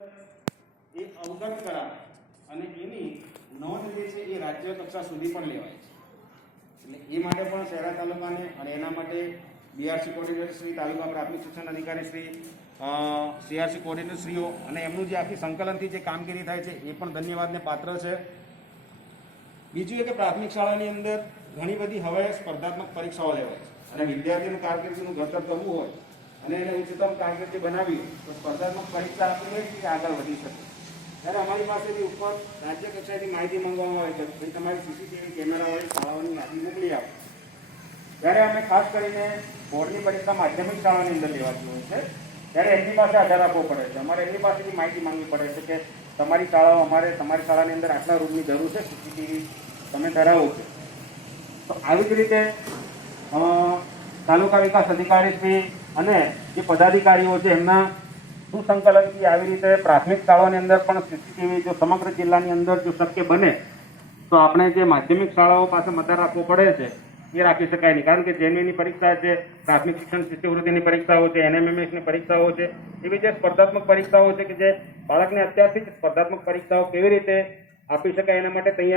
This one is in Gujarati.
એ અવગત કરાવે અને એની નોંધ જે છે એ રાજ્ય કક્ષા સુધી પણ લેવાય છે. એટલે એ માટે પણ શહેરા તાલુકાને અને એના માટે બીઆરસી કોઓર્ડિનેટર શ્રી, તાલુકા પ્રાથમિક શિક્ષણ અધિકારી શ્રી, સીઆરસી કોઓર્ડિનેટર શ્રીઓ અને એમનું જે આખી સંકલનથી જે કામગીરી થાય છે એ પણ ધન્યવાદને પાત્ર છે. બીજું એ કે પ્રાથમિક શાળાની અંદર ઘણી બધી હવે સ્પર્ધાત્મક પરીક્ષાઓ લેવાય છે અને વિદ્યાર્થીનું કારકિર્દીનું ઘડતર કરવું હોય અને એને ઉચ્ચતમ કારકિર્દી બનાવી તો સ્પર્ધાત્મક પરીક્ષા આપી કે આગળ વધી શકે. ત્યારે અમારી પાસેથી ઉપર રાજ્ય કક્ષાએથી માહિતી માંગવામાં આવે છે કે તમારી સીસીટીવી કેમેરાવાળી શાળાઓની યાદી મોકલી આપો. ત્યારે અમે ખાસ કરીને બોર્ડની પરીક્ષા માધ્યમિક શાળાની અંદર લેવાતી હોય છે ત્યારે એમની પાસે આધાર આપવો પડે છે. અમારે એમની પાસેથી માહિતી માંગવી પડે છે કે તમારી શાળાઓ અમારે તમારી શાળાની અંદર આટલા રૂમની જરૂર છે, સીસીટીવી તમે ધરાવો છો. તો આવી જ રીતે તાલુકા વિકાસ અધિકારી શ્રી અને જે પદાધિકારીઓ છે એમના સુસંકલનથી આવી રીતે પ્રાથમિક શાળાઓની અંદર પણ સીસીટીવી જો સમગ્ર જિલ્લાની અંદર જો શક્ય બને તો આપણે જે માધ્યમિક શાળાઓ પાસે મતદાર રાખવો પડે છે એ રાખી શકાય નહીં. કારણ કે જેની પરીક્ષા છે, પ્રાથમિક શિક્ષણ શિષ્યવૃત્તિની પરીક્ષાઓ છે, એનએમએમએસની પરીક્ષાઓ છે, એવી જે સ્પર્ધાત્મક પરીક્ષાઓ છે કે જે બાળકને અત્યારથી જ સ્પર્ધાત્મક પરીક્ષાઓ કેવી રીતે આપી શકાય એના માટે તૈયાર